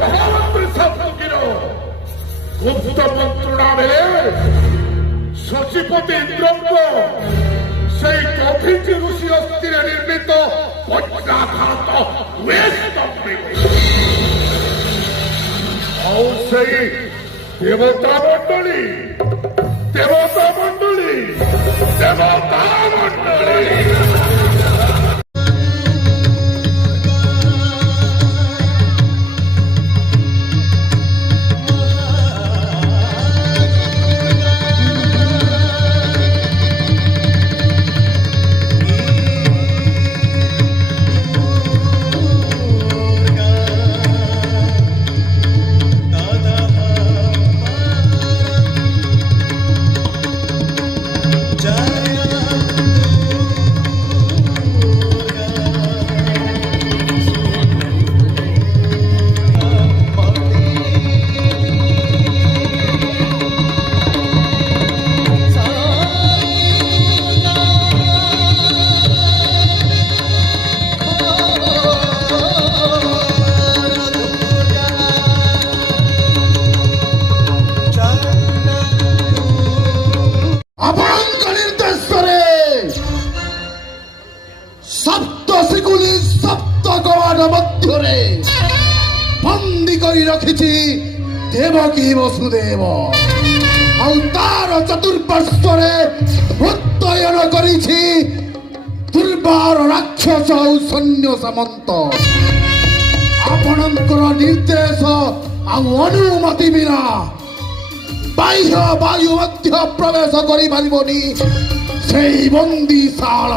মহামন্ত্রী সপ্তকীর গুপ্ত মন্ত্রণা মেলে শশীপতি ইন্দ্রঙ্গ সেই দধিচি ঋষি অস্থিরে নির্মিত বজ্রাঘাত সেই দেবতা মন্ডলী দেবতা মন্ডলী দেবতা মন্ডলী বন্দী করে রাখিছি দেবকী বসুদেব ଆଉ ତାର ଚତୁଃପାର୍ଶ୍ୱରେ ପ୍ରତ୍ୟୟନ କରିଛି ଦୁର୍ବାର ରାକ୍ଷସ ଆଉ ସୈନ୍ୟ ସାମନ୍ତ। ଆପଣଙ୍କର ନିର୍ଦ୍ଦେଶ ଆଉ ଅନୁମତି ବିନା ବାହ୍ୟ ବାୟୁ ମଧ୍ୟ ପ୍ରବେଶ କରିପାରିବନି ସେଇ ବନ୍ଦୀଶାଳ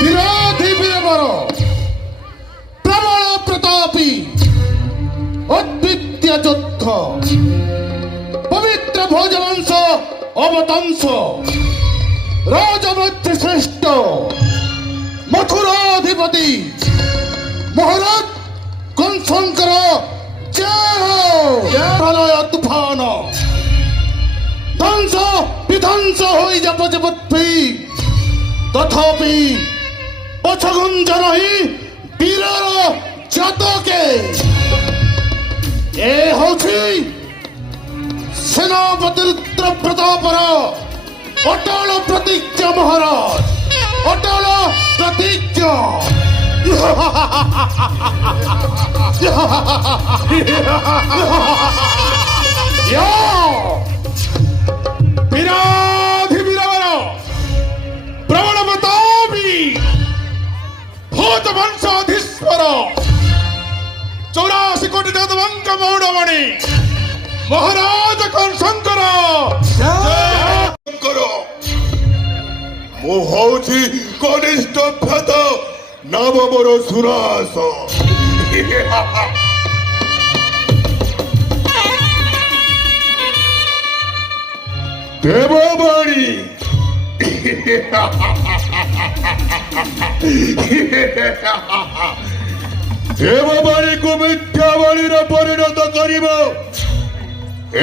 ବିରୋଧୀ ବୀରବର ପ୍ରବଳ ପ୍ରତାପୀ ଅଦ୍ୱିତୀୟ ଯୋଦ୍ଧ ପବିତ୍ର ଭୋଜବଂଶ ଅବତଂଶ ରାଜମନ୍ତ୍ରୀ ଶ୍ରେଷ୍ଠ ମଥୁରାଧିପତି ମହାରାଜ କଂସଙ୍କର ପ୍ରଳୟ ତୁଫାନ ধ্বংস বিধ্বংস হয়ে যাবে পৃথিবী তথাপি পছগুঞ্জ রহি বীরর জাতকে এ হচ্ছে সেনাপতি রুদ্র প্রতাপর অটল প্রতিজ্ঞা মহারাজ অটল প্রতিজ্ঞা। বিরাধি বীরবর প্রবল প্রতাপী ভূত বংশাধীশ্বর 84 কোটি দেবঙ্ক মৌড়মণি মহারাজ কংসଙ୍କର ମୁଁ ହଉଛି କନିଷ୍ଠ ଭ୍ରାତ ନବମର ସୁରାସ। ଦେବବାଣୀ ଦେବବାଣୀକୁ ମିଥ୍ୟାବାଣୀର ପରିଣତ କରିବ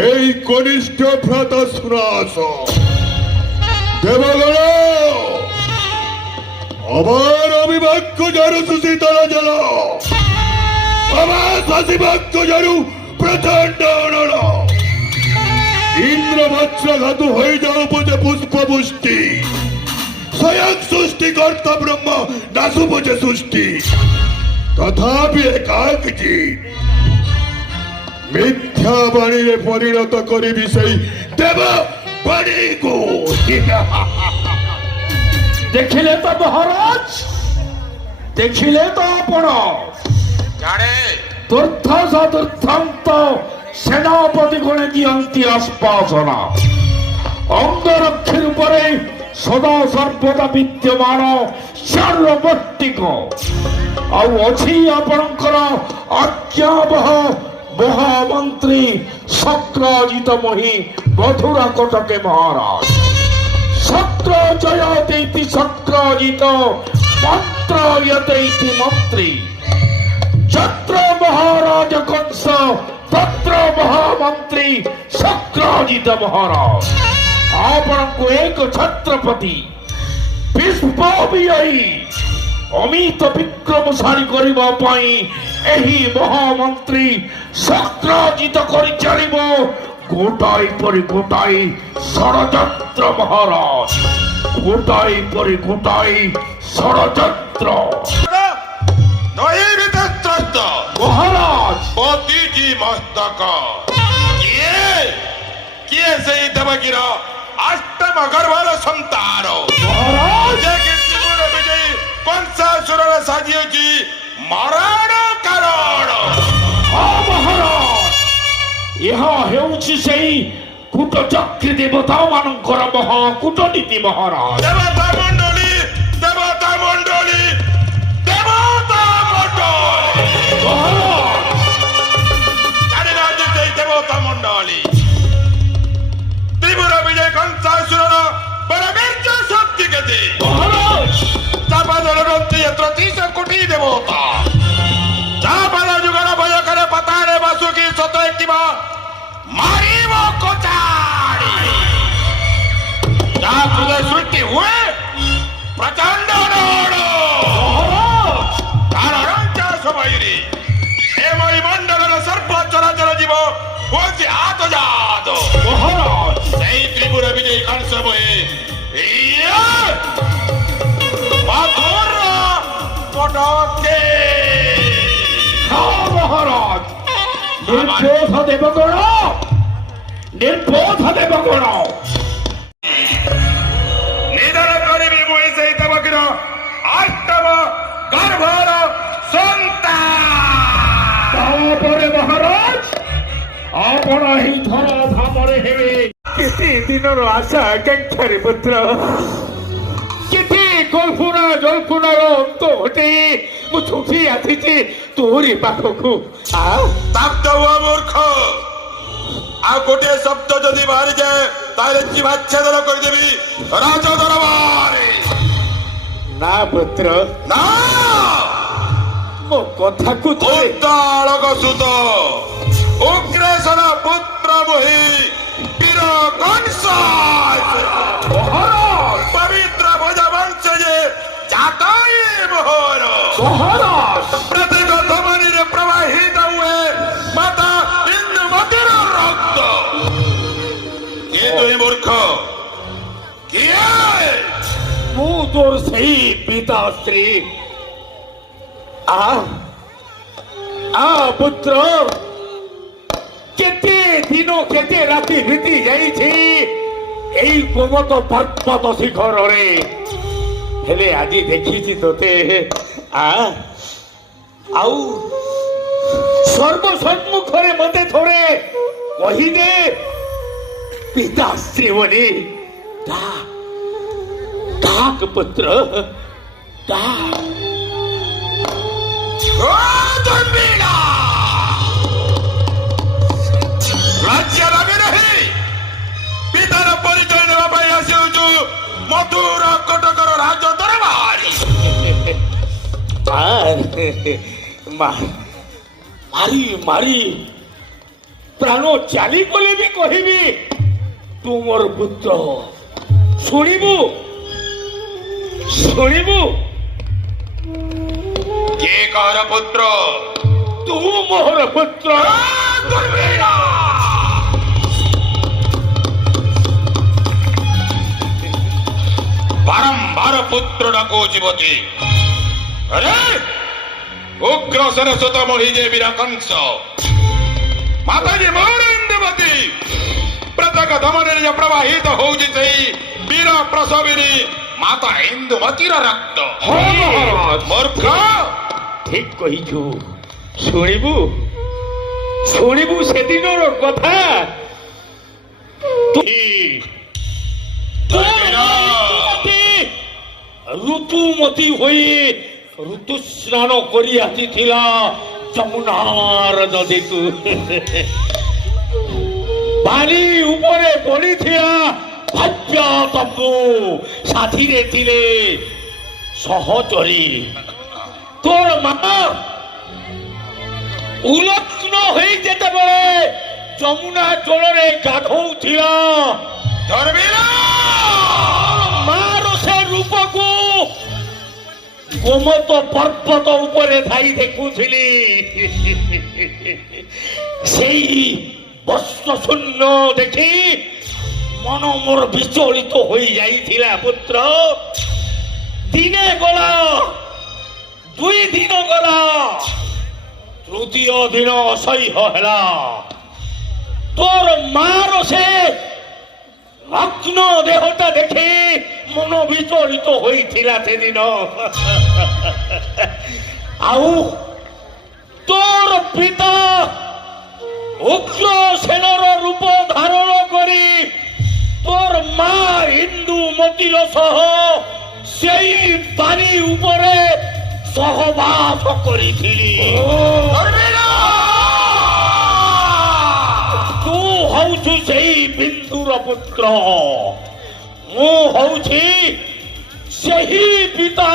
এই কনিষ্ঠ ভ্রাতা সুরাস। দেবগণ আমার অবিবাক্য যারু সুশীতল জল আমার শশীবাক্য যারু প্রচন্ড অনল ইন্দ্র বজ্রাঘাত হয়ে যাও পথে পুষ্পপুষ্টি ସ୍ୱୟଂ ସୃଷ୍ଟିକର୍ତ୍ତା ବ୍ରହ୍ମ ନାଶୁବ ଯେ ସୃଷ୍ଟି ତଥାପି ଏକାକିଛି ମିଥ୍ୟା ବାଣୀରେ ପରିଣତ କରିବି ସେଇ ଦେବ ବାଣୀକୁ। ଦେଖିଲେ ତ ମହାରାଜ, ଦେଖିଲେ ତ ଆପଣ ଜାଣେ ଦୁର୍ଦ୍ଧନ୍ତ ସେନାପତି ଗଣେ ଦିଅନ୍ତି ଆଶ୍ୱାସନା। ଅଙ୍ଗରକ୍ଷୀ ରୂପରେ ସଦା ସର୍ବଦା ବିଦ୍ୟମାନ ସାର୍ବଭୌତିକ ଆଉ ଅଛି ଆପଣଙ୍କର ଆଜ୍ଞାବହ ମହାମନ୍ତ୍ରୀ ଶକ୍ରଜିତ ମହି ମଧୁରା କଟକେ ମହାରାଜ। ଶକ୍ର ଜୟତେଇତି ଶକ୍ରଜିତ ମନ୍ତ୍ର ୟତେଇତି ମନ୍ତ୍ରୀ। যত্র মহারাজ কংস তত্র মহামন্ত্রী শক্রজিত মহারাজ। ଆପଣଙ୍କୁ ଏକ ଛତ୍ରପତି ବିଶ୍ୱବିଜୟୀ ଅମିତ ବିକ୍ରମଶାଳୀ କରିବା ପାଇଁ ଏହି ମହାମନ୍ତ୍ରୀ ଶକ୍ରଜିତ କରିଚାଲିବ ଗୋଟାଏ ପରେ ଗୋଟାଏ ଷଡ଼ଯନ୍ତ୍ର ମହାରାଜ, ଗୋଟାଏ ପରେ ଗୋଟାଏ ଷଡ଼ଯନ୍ତ୍ର ନଈ ବିତସ୍ତ ମହାରାଜ। ପତିଜି ମସ୍ତକ କିଏ ସେଇ ଦେବକୀର ଅଷ୍ଟମ ଗର୍ଭର ସନ୍ତାନ ମହାରାଜ ବିଜୟୀ କଂସାସୁରର ସାଜିଅଛି ମରଣ କାରଣ। ହଁ ମହାରାଜ, ଏହା ହେଉଛି ସେଇ କୂଟଚକ୍ରୀ ଦେବତା ମାନଙ୍କର ମହାକୂଟନୀତି ମହାରାଜ। ଦେବତା ମଣ୍ଡଳୀ ଦେବତା ମଣ୍ଡଳୀ ଦେବତା ମଣ୍ଡଳୀ ମହାରାଜ ଜାଣିନାହାନ୍ତି ସେଇ ଦେବତା ମଣ୍ଡଳୀ ତ୍ରିପୁର ବିଜୟ କଂସାସୁରର ପରବୀର୍ଯ୍ୟ ଶକ୍ତି କେତେ ମହାରାଜ ଚାପାଦଳନ୍ତି ତ୍ରତୀଶ କୋଟି ଦେବତା ଚାପାଦ ଯୁଗର ଭୟକରେ ପତାରେ ବାସୁକି ସତ କିବା ମାରିବ କୋଚାଡ଼ି ଯାହାକୁ ସୃଷ୍ଟି ହୁଏ ପ୍ରଚଣ୍ଡ ତାର ରଞ୍ଚା ସମୟରେ ଏମଇ ମଣ୍ଡଳର ସର୍ବ ଚରାଚର ଜୀବ ହଉଛି ଆତଜାତ ମହାରାଜ ସେଇ ତ୍ରିପୁର ବିଜୟୀ କଂସ ବହି ମଧୁର କଟକେ ହଁ ମହାରାଜ। ନିର୍বোধ ଦେବଗଣ, ନିର୍বোଧ ଦେବଗଣ ନିଧନ କରିବି ମୁଁ ସେଇ ଦେବକୀର ଅଷ୍ଟମ ଗର୍ଭର ସନ୍ତାନ। ତାପରେ ମହାରାଜ ଆପଣ ଏହି ଧରା ଧାମରେ ହେବେ କେତେ ଦିନର ଆଶା ଆକାଂକ୍ଷାରେ ପୁତ୍ର, କେତେ ଜଳ୍ପନାର ଅନ୍ତ ଘଟେ ମୁଁ ଛୁଟି ଆସିଛି ତୋରି ପାଖକୁ। ତାପ୍ତ ହୁଅ ମୂର୍ଖ, ଆଉ ଗୋଟିଏ ଶବ୍ଦ ଯଦି ବାହାରିଯାଏ ତାହେଲେ ଜୀବାଚ୍ଛେଦନ କରିଦେବି ରାଜ ଦରବାରେ। ନା ପୁତ୍ର, ନା ମୋ କଥାକୁ ଉତ୍ତାଳକ ସୁତ ଉଗ୍ରେସର ପୁତ୍ର ମୋହି ବୀର କଂସ ପବିତ୍ର ଭୋଜବଂଶ ଯେ ଜାତଇ ମୋହର ମହାରାଜ ପ୍ରତ୍ୟେକ ଧମନୀରେ ପ୍ରବାହିତ ହୁଏ ମାତା ଇନ୍ଦୁମତୀର ରକ୍ତ। କିଏ ତୁଇ ମୂର୍ଖ? କିଏ? ମୁଁ ତୋର ସେଇ ପିତାଶ୍ରୀ। ପୁତ୍ର, କେତେ ଦିନ କେତେ ରାତି ବିତି ଯାଇଛି ଏଇ ପର୍ବତ ପର୍ବତ ଶିଖରରେ, ହେଲେ ଆଜି ଦେଖିଛି ତୋତେ। ଆଉ ସର୍ବ ସମ୍ମୁଖରେ ମତେ ଥରେ କହିଦେ ପିତାଶ୍ରୀ ବୋଲି। ডাক পুত্র ডাক। ରାଜ୍ୟ ଦାବି ନାହିଁ, ପିତାର ପରିଚୟ ନେବା ପାଇଁ ଆସିଛୁ ମଧୁର କଟକର ରାଜ ଦରବାରୀ। ମାରି ମାରି ପ୍ରାଣ ଚାଲି ଗଲେ ବି କହିବି ତୁ ମୋର ପୁତ୍ର। ଶୁଣିବୁ ଶୁଣିବୁ କିଏ କାହାର ପୁତ୍ର? ତୁ ମୋର ପୁତ୍ର। ବାରମ୍ବାର ପୁତ୍ର ଡାକୁଛି ପତି। ଆରେ ଉଗ୍ରସେନ ସୁତ ମୋହିଜେ ବୀର କଂସ ମାତାଜୀ ମୋର ଇନ୍ଦୁମତୀ ପ୍ରତ୍ୟେକ ଧମନୀରେ ଯେ ପ୍ରବାହିତ ହଉଛି ସେଇ ବୀର ପ୍ରସବିନୀ ମାତା ଇନ୍ଦୁମତୀର ରକ୍ତ। ହଁ ମହାରାଜ। ମୂର୍ଖ ঠিক কহিছু। শুনিবু শুনিবু সেদিনর কথা। ঋতুমতী হয়ে ঋতু স্নান করি আসিছিলা যমুনার নদীকু। পানি উপরে পড়িথিয়া ভব্য তব্বু সাথীরে ଥିଲେ সহচরী। তোর মা উলগ্ন হয়ে যেতেବେଳେ যমুনা জଳରେ ଗାଧଉଥିଲା ଧର୍ମିଲା ମାର ସେ ରୂପକୁ ଗୋମତ ପର୍ବତ ଉପରେ ଥାଇ ଦେଖୁଥିଲି। ସେଇ ବସ୍ତ୍ର ଶୂନ୍ୟ ଦେଖି ମନ ମୋର ବିଚଳିତ ହୋଇଯାଇଥିଲା ପୁତ୍ର। ଦିନେ ଗଲା, ଦୁଇ ଦିନ ଗଲା, ତୃତୀୟ ଦିନ ଅସହ୍ୟ ହେଲା। তোর মার সে নগ্ন দেহটা দেখে মন বিচলিত হয়েছিল সেদিন। আউ তোর পিতা উগ্রসেনর রূপ ধারণ করি তোর মা ইন্দুমতীর সহ সেই পানি উপরে সহবাস করিছিলি। তু হউছু সেই বিন্দুর পুত্র, মু হউছি ସେହି ପିତା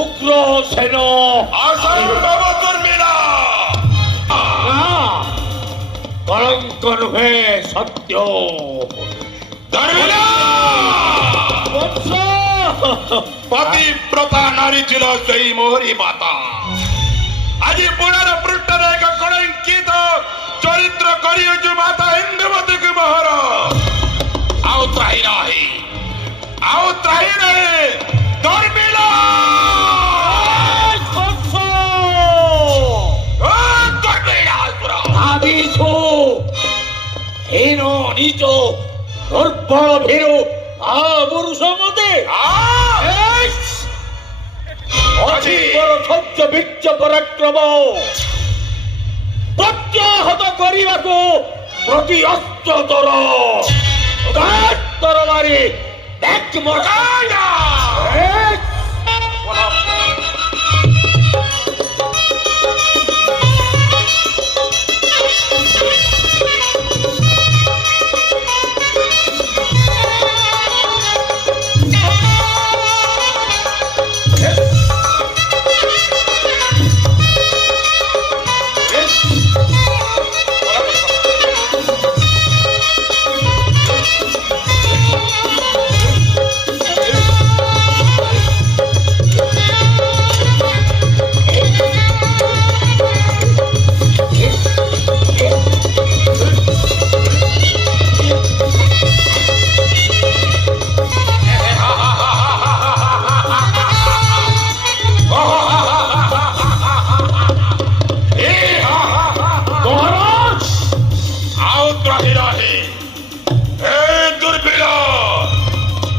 ଉଗ୍ରସେନ। ଅସମ୍ଭବ ଧର୍ମିଲା କଳଙ୍କ ନୁହେଁ ସତ୍ୟ। ଧର୍ମିଲା ବତ୍ସ, ପତିବ୍ରତା ନାରୀ ছিল ସେଇ ମୋହରୀ ମାତା। ଆଜି ପୁରାଣ ପୃଷ୍ଠରେ ଏକ କଳଙ୍କିତ ଚରିତ୍ର କରିଅଛୁ ମାତା ଇନ୍ଦୁମତୀକୁ ମୋହର। ଆଉ ତ୍ରାହି ନାହିଁ, ଆଉ ତ୍ରାହି ନାହିଁ। ଧର୍ମିଲା ବତ୍ସ, ଧର୍ମିଲା ଭାବିଛୁ ହୀନ ନିଜ ଦୁର୍ବଳ ଭୀରୁ ପୁରୁଷ ମତେ ଅଛି ମୋର ସତ୍ୟ ବିଚ୍ଛ ପରାକ୍ରମ ପ୍ରତ୍ୟାହତ କରିବାକୁ ପ୍ରତି ଅସ୍ତ୍ର ତୋର ତରବାରୀ ଦେখ ମୋର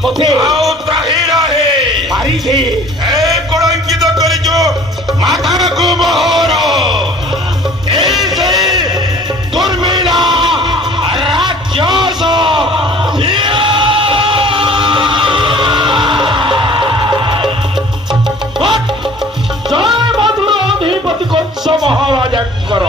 মতে ଆଉ ତ୍ରାହି ନାହିଁ। ମାରିଛି ଏ କଳଙ୍କିତ କରିଛୁ ମାତାକୁ ମୋହର। ଏଇ ସେଇ ଦୁର୍ମିଳା ରାକ୍ଷସ। ଜୟ ମଧୁର ଅଧିପତି କଂସ ମହାରାଜାଙ୍କର।